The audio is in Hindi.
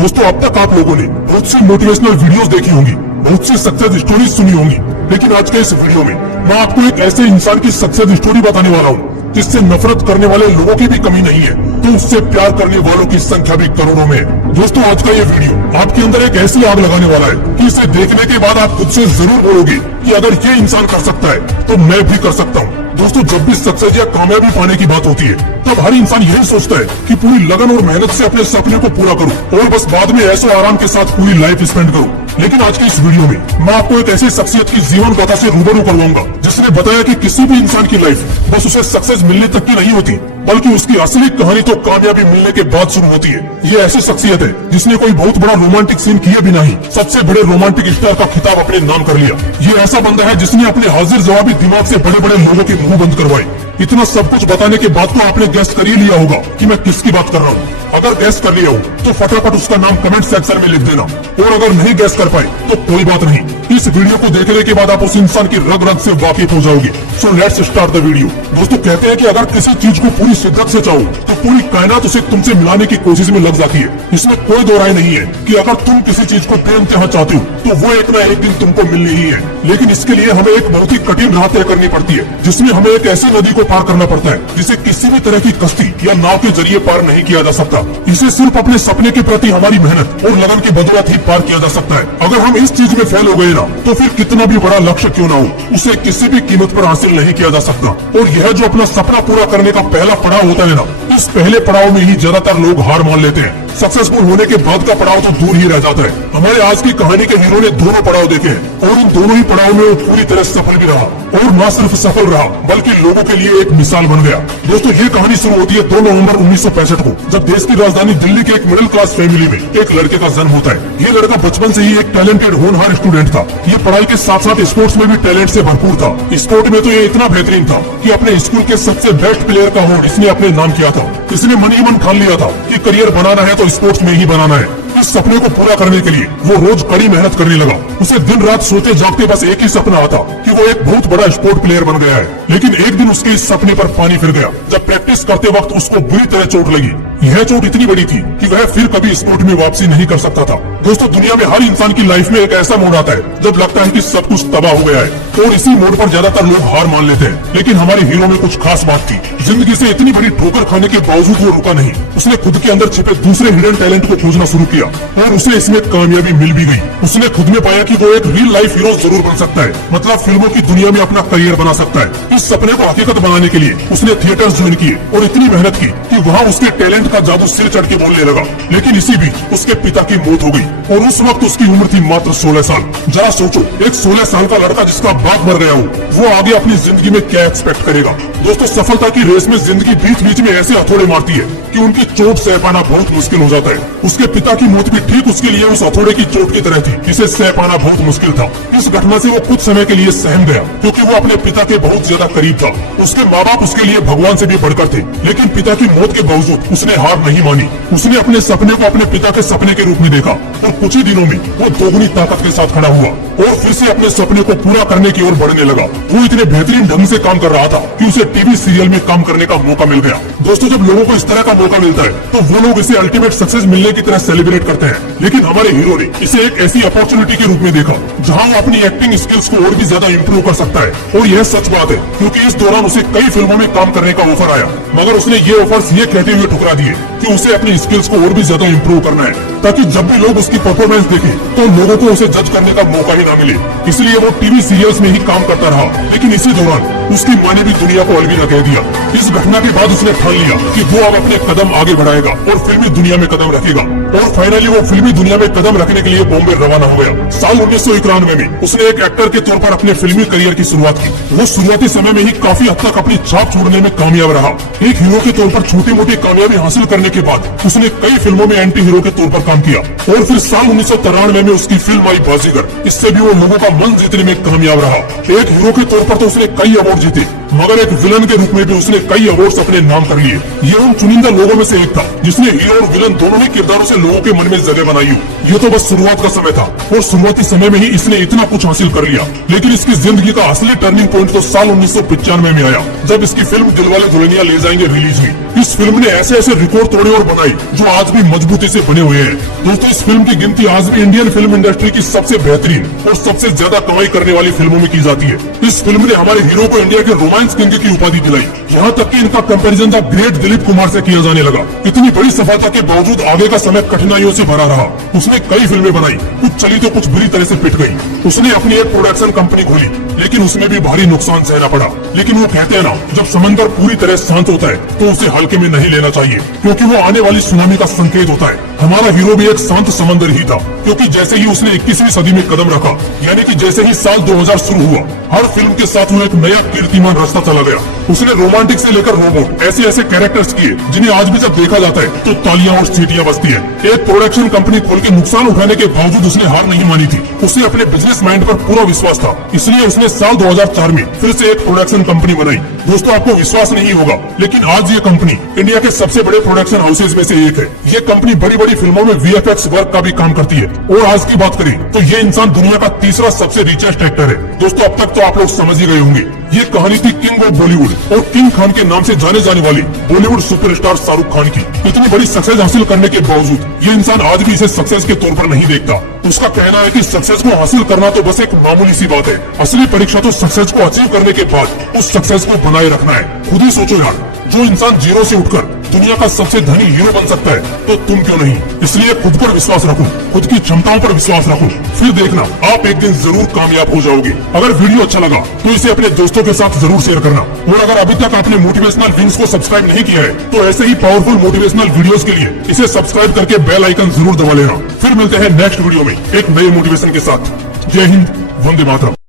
दोस्तों अब तक आप लोगों ने बहुत सी मोटिवेशनल वीडियोस देखी होंगी, बहुत सी सक्सेस स्टोरीज सुनी होंगी, लेकिन आज के इस वीडियो में मैं आपको एक ऐसे इंसान की सक्सेस स्टोरी बताने वाला हूँ जिससे नफरत करने वाले लोगों की भी कमी नहीं है, तो उससे प्यार करने वालों की संख्या भी करोड़ों में है। दोस्तों आज का ये वीडियो आपके अंदर एक ऐसी आग लगाने वाला है कि इसे देखने के बाद आप खुद से जरूर बोलोगे कि अगर ये इंसान कर सकता है तो मैं भी कर सकता हूँ। दोस्तों जब भी सक्सेस या कामयाबी पाने की बात होती है तब हर इंसान यही सोचता है कि पूरी लगन और मेहनत से अपने सपने को पूरा करूं और बस बाद में ऐसे आराम के साथ पूरी लाइफ स्पेंड करूं। लेकिन आज के इस वीडियो में मैं आपको एक ऐसी शख्सियत की जीवन गाथा से रूबरू करवाऊंगा जिसने बताया कि किसी भी इंसान की लाइफ बस उसे सक्सेस मिलने तक की नहीं होती, बल्कि उसकी असली कहानी तो कामयाबी मिलने के बाद शुरू होती है। ये ऐसी शख्सियत है जिसने कोई बहुत बड़ा रोमांटिक सीन किए भी नहीं सबसे बड़े रोमांटिक स्टार का खिताब अपने नाम कर लिया। ये ऐसा बंदा है जिसने अपने हाजिर जवाबी दिमाग से बड़े बड़े लोगों के मुंह बंद करवाए। इतना सब कुछ बताने के बाद तो आपने गैस कर ही लिया होगा कि मैं किसकी बात कर रहा हूँ। अगर गैस कर लिया हो तो फटाफट उसका नाम कमेंट सेक्शन में लिख देना, और अगर नहीं गैस कर पाए तो कोई बात नहीं, इस वीडियो को देखने के बाद आप उस इंसान की रग रग से वाकिफ हो जाओगे। So let's start the video. दोस्तों कहते हैं कि अगर किसी चीज को पूरी शिद्दत से चाहो तो पूरी कायनात उसे तुमसे मिलाने की कोशिश में लग जाती है। इसमें कोई दो राय नहीं है कि अगर तुम किसी चीज को बेइंतहा चाहते हो तो वो एक ना एक दिन तुमको मिलनी ही है। लेकिन इसके लिए हमें एक बहुत ही कठिन राह तय करनी पड़ती है, जिसमें हमें एक ऐसी नदी को पार करना पड़ता है जिसे किसी भी तरह की कश्ती या नाव के जरिए पार नहीं किया जा सकता। इसे सिर्फ अपने सपने के प्रति हमारी मेहनत और लगन की बदौलत ही पार किया जा सकता है। अगर हम इस चीज में फेल हो गए ना तो फिर कितना भी बड़ा लक्ष्य क्यों ना हो उसे किसी भी कीमत पर हासिल नहीं किया जा सकता। और यह जो अपना सपना पूरा करने का पहला पड़ाव होता है ना, इस पहले पड़ाव में ही ज्यादातर लोग हार मान लेते हैं। सक्सेसफुल होने के बाद का पड़ाव तो दूर ही रह जाता है। हमारे आज की कहानी के हीरो ने दोनों पड़ाव देखे हैं और इन दोनों ही पड़ाव में वो पूरी तरह सफल भी रहा, और न सिर्फ सफल रहा बल्कि लोगों के लिए एक मिसाल बन गया। दोस्तों ये कहानी शुरू होती है 2 नवंबर 1965 को, जब देश की राजधानी दिल्ली के एक मिडिल क्लास फैमिली में एक लड़के का जन्म होता है। ये लड़का बचपन से ही एक टैलेंटेड होनहार स्टूडेंट था। ये पढ़ाई के साथ साथ स्पोर्ट्स में भी टैलेंट से भरपूर था। स्पोर्ट में तो ये इतना बेहतरीन था कि अपने स्कूल के सबसे बेस्ट प्लेयर का अवार्ड इसने अपने नाम किया था। इसने मन ही मन ठान लिया था कि करियर बनाना है तो स्पोर्ट्स में ही बनाना है। इस सपने को पूरा करने के लिए वो रोज कड़ी मेहनत करने लगा। उसे दिन रात सोते जागते बस एक ही सपना आता कि वो एक बहुत बड़ा स्पोर्ट प्लेयर बन गया है। लेकिन एक दिन उसके इस सपने पर पानी फिर गया जब प्रैक्टिस करते वक्त उसको बुरी तरह चोट लगी। यह चोट इतनी बड़ी थी कि वह फिर कभी स्पोर्ट में वापसी नहीं कर सकता था। दोस्तों दुनिया में हर इंसान की लाइफ में एक ऐसा मोड़ आता है जब लगता है कि सब कुछ तबाह हो गया है, और इसी मोड़ पर ज्यादातर लोग हार मान लेते हैं। लेकिन हमारे हीरो में कुछ खास बात थी। जिंदगी से इतनी बड़ी ठोकर खाने के बावजूद वो रुका नहीं। उसने खुद के अंदर छिपे दूसरे हिडन टैलेंट को खोजना शुरू किया और उसे इसमें कामयाबी मिल भी गई। उसने खुद में पाया कि वो एक रियल लाइफ हीरो जरूर बन सकता है, मतलब फिल्मों की दुनिया में अपना करियर बना सकता है। इस सपने को हकीकत बनाने के लिए उसने थिएटर ज्वाइन किए और इतनी मेहनत की कि वहाँ उसके टैलेंट का जादू सिर चढ़ के बोलने लगा। लेकिन इसी बीच उसके पिता की मौत हो गई और उस वक्त उसकी उम्र थी मात्र 16 साल। जरा सोचो, एक 16 साल का लड़का जिसका बाप मर गया हो, वो आगे अपनी जिंदगी में क्या एक्सपेक्ट करेगा। दोस्तों सफलता की रेस में जिंदगी बीच बीच में ऐसे हथौड़े मारती है कि उनकी चोट सह पाना बहुत मुश्किल हो जाता है। उसके पिता की मौत भी ठीक उसके लिए उस हथौड़े की चोट की तरह थी, इसे सह पाना बहुत मुश्किल था। इस घटना से वो कुछ समय के लिए सहम गया क्योंकि वो अपने पिता के बहुत ज्यादा करीब था। उसके माँ बाप उसके लिए भगवान से भी बढ़कर थे। लेकिन पिता की मौत के बावजूद उसने हार नहीं मानी। उसने अपने सपने को अपने पिता के सपने के रूप में देखा और कुछ ही दिनों में वो दोगुनी ताकत के साथ खड़ा हुआ और फिर से अपने सपने को पूरा करने की ओर बढ़ने लगा। वो इतने बेहतरीन ढंग से काम कर रहा था कि उसे टीवी सीरियल में काम करने का मौका मिल गया। दोस्तों जब लोगों को इस तरह का मौका मिलता है तो वो लोग इसे अल्टीमेट सक्सेस मिलने की तरह सेलिब्रेट करते हैं। लेकिन हमारे हीरो ने इसे एक ऐसी अपॉर्चुनिटी के रूप में देखा जहां वो अपनी एक्टिंग स्किल्स को और भी ज्यादा इम्प्रूव कर सकता है। और यह सच बात है क्योंकि इस दौरान उसे कई फिल्मों में काम करने का ऑफर आया, मगर उसने ये ऑफर्स ये कहते हुए ठुकरा दिए कि उसे अपनी स्किल्स को और भी ज्यादा इम्प्रूव करना है, ताकि जब भी लोग उसकी परफॉर्मेंस देखें तो लोगों को उसे जज करने का मौका ही ना मिले। इसलिए वो टीवी सीरियल्स में ही काम करता रहा। लेकिन इसी दौरान उसकी माँ ने भी दुनिया को अलविदा कह दिया। इस घटना के बाद उसने ठान लिया कि वो अब अपने कदम आगे बढ़ाएगा और फिल्मी दुनिया में कदम रखेगा। और फाइनली वो फिल्मी दुनिया में कदम रखने के लिए बॉम्बे रवाना हो गया। साल 1991 में उसने एक एक्टर के तौर पर अपने फिल्मी करियर की शुरुआत की। वो शुरुआती समय में ही काफी हद तक अपनी छाप छोड़ने में कामयाब रहा। एक हीरो के तौर पर छोटी मोटी कामयाबी हासिल करने के बाद उसने कई फिल्मों में एंटी हीरो के तौर पर काम किया और फिर साल 1993 में उसकी फिल्म आई बाजीगर। इससे भी वो लोगों का मन जीतने में कामयाब रहा। एक हीरो के तौर पर तो उसने कई अवार्ड जीते, मगर एक विलन के रूप में भी उसने कई अवार्ड्स अपने नाम कर लिए। ये उन चुनिंदा लोगों में से एक था जिसने हीरो और विलन दोनों ही किरदारों से लोगों के मन में जगह बनाई हो। ये तो बस शुरुआत का समय था और शुरुआती समय में ही इसने इतना कुछ हासिल कर लिया। लेकिन इसकी जिंदगी का असली टर्निंग पॉइंट तो साल 1995 में आया जब इसकी फिल्म दिलवाले दुल्हनिया ले जाएंगे रिलीज हुई। इस फिल्म ने ऐसे ऐसे रिकॉर्ड तोड़े और बनाई जो आज भी मजबूती से बने हुए हैं। दोस्तों, इस फिल्म की गिनती आज भी इंडियन फिल्म इंडस्ट्री की सबसे बेहतरीन और सबसे ज्यादा कमाई करने वाली फिल्मों में की जाती है। इस फिल्म ने हमारे हीरो को इंडिया के रोमांस किंग की उपाधि दिलाई। यहाँ तक कि इनका comparison the great Dilip Kumar से किया जाने लगा। इतनी बड़ी सफलता के बावजूद आगे का समय कठिनाइयों से भरा रहा। उसने कई फिल्में बनाई, कुछ चली तो कुछ बुरी तरह से पिट गई। उसने अपनी एक प्रोडक्शन कंपनी खोली, लेकिन उसमें भी भारी नुकसान सहना पड़ा। लेकिन वो कहते हैं ना, जब समंदर पूरी तरह शांत होता है तो उसे हल्के में नहीं लेना चाहिए, क्योंकि वो आने वाली सुनामी का संकेत होता है। हमारा हीरो भी एक शांत समंदर ही था, क्योंकि जैसे ही उसने 21वीं सदी में कदम रखा, यानी कि जैसे ही साल 2000 शुरू हुआ, हर फिल्म के साथ वो एक नया कीर्तिमान रास्ता चला गया। उसने रोमांटिक से लेकर रोबोट ऐसे ऐसे कैरेक्टर्स किए जिन्हें आज भी जब देखा जाता है तो तालियां और सीटियां बजती है। एक प्रोडक्शन कंपनी खोल के नुकसान उठाने के बावजूद उसने हार नहीं मानी थी। उसे अपने बिजनेस माइंड पर पूरा विश्वास था, इसलिए उसने साल 2004 में फिर से एक प्रोडक्शन कंपनी बनाई। दोस्तों, आपको विश्वास नहीं होगा, लेकिन आज ये कंपनी इंडिया के सबसे बड़े प्रोडक्शन हाउसेज में से एक है। ये कंपनी बड़ी बड़ी फिल्मों में VFX वर्क का भी काम करती है। और आज की बात करें तो ये इंसान दुनिया का तीसरा सबसे रिचेस्ट एक्टर है। दोस्तों, अब तक तो आप लोग समझ ही गए होंगे, ये कहानी थी किंग ऑफ बॉलीवुड और किंग खान के नाम से जाने जाने वाली बॉलीवुड सुपरस्टार शाहरुख खान की। इतनी बड़ी सक्सेस हासिल करने के बावजूद ये इंसान आज भी इसे सक्सेस के तौर पर नहीं देखता। उसका कहना है कि सक्सेस को हासिल करना तो बस एक मामूली सी बात है, असली परीक्षा तो सक्सेस को अचीव करने के बाद उस सक्सेस को बनाए रखना है। खुद ही सोचो यार, जो इंसान जीरो से उठकर दुनिया का सबसे धनी हीरो बन सकता है, तो तुम क्यों नहीं? इसलिए खुद पर विश्वास रखो, खुद की क्षमताओं पर विश्वास रखो, फिर देखना आप एक दिन जरूर कामयाब हो जाओगे। अगर वीडियो अच्छा लगा तो इसे अपने दोस्तों के साथ जरूर शेयर करना। और अगर अभी तक आपने मोटिवेशनल थिंग्स को सब्सक्राइब नहीं किया है तो ऐसे ही पावरफुल मोटिवेशनल वीडियोस के लिए इसे सब्सक्राइब करके बेल आइकन जरूर दबा लेना। फिर मिलते हैं नेक्स्ट वीडियो में एक नए मोटिवेशन के साथ। जय हिंद, वंदे मातरम।